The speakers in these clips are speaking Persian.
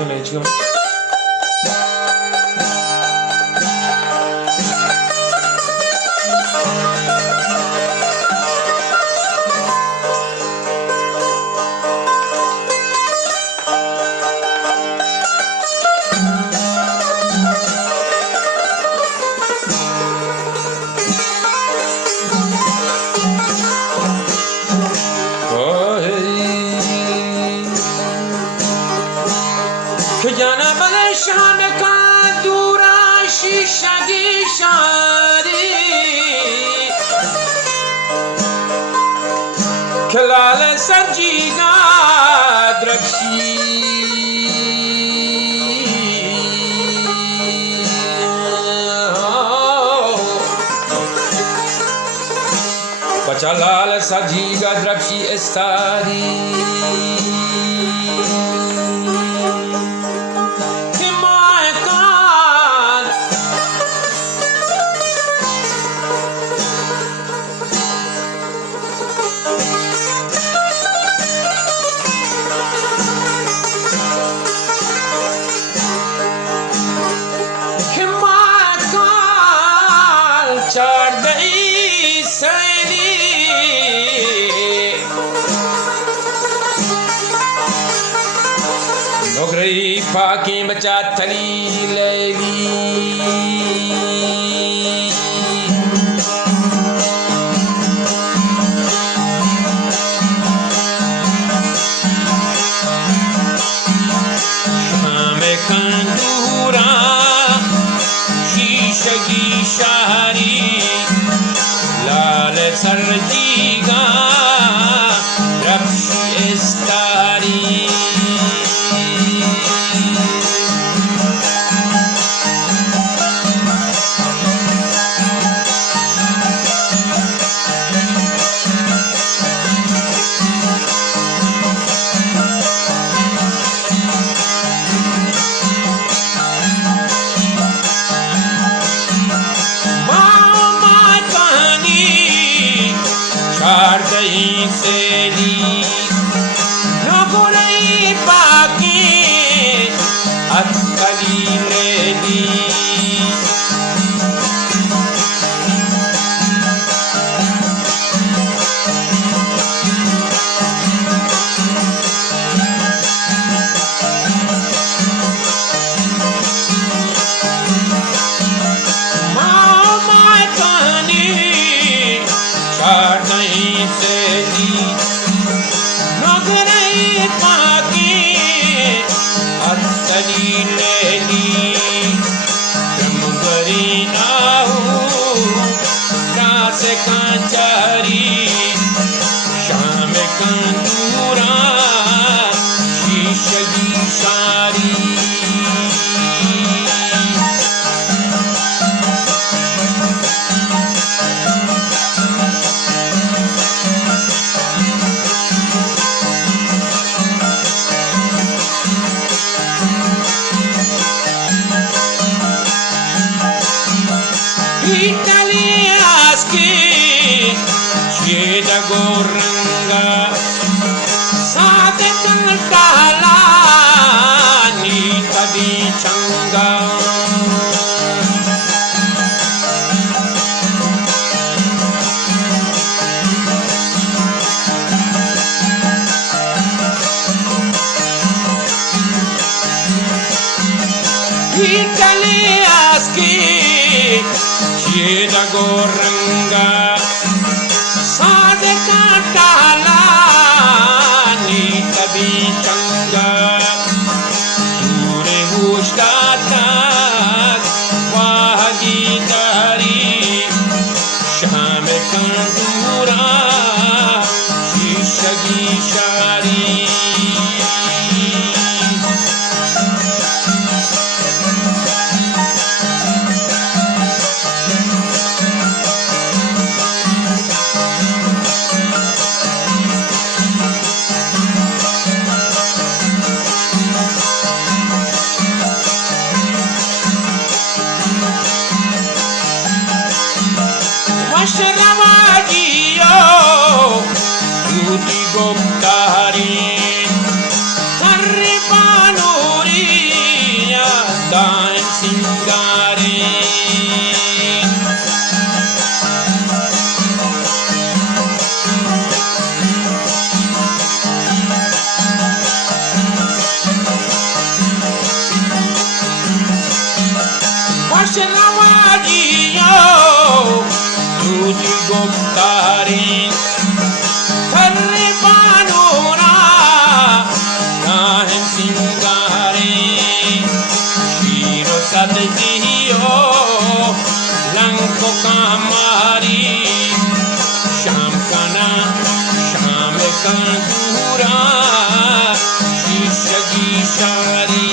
Ciao. که جنبال شام کن دورا شیشگی شاری که لال سرجیگا درکشی بچه لال سرجیگا درکشی استاری چاردهی سیلی نگری پاکی بچا تلی لیلی شام کندورا شیشگی شهری لال سرجیگا رفشی استاری چاردهی سیلی نگوری باقی اتکلی لیلی چاردهی سیلی نگری پاکی اتلی لیلی رمگری ناو راس کانچاری شام کندورا شیشگی شاری Italias ki cheda goranga sade kantala ni kadi changa Italias ki cheda goranga sade katala ni tabi changa sure hushtata wahagi dari sham kandura shishagi shari सिंगारे शीरो सब्जियो लंको कामारी शाम काना शाम कंदूरा शीश गीशारी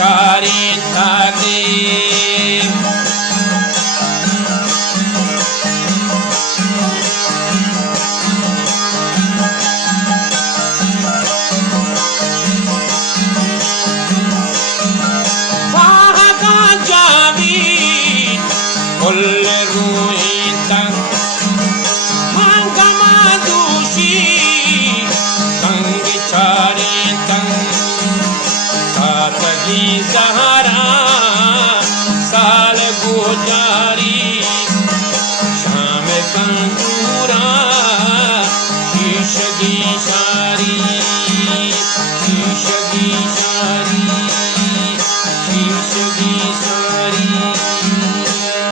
Chari tade Vaga javi Olle ruinta Manga madushi Kangi chari tang Zahara साल गुजारी शाम कंदूरा शीश गीशारी शीश गीशारी शीश गीशारी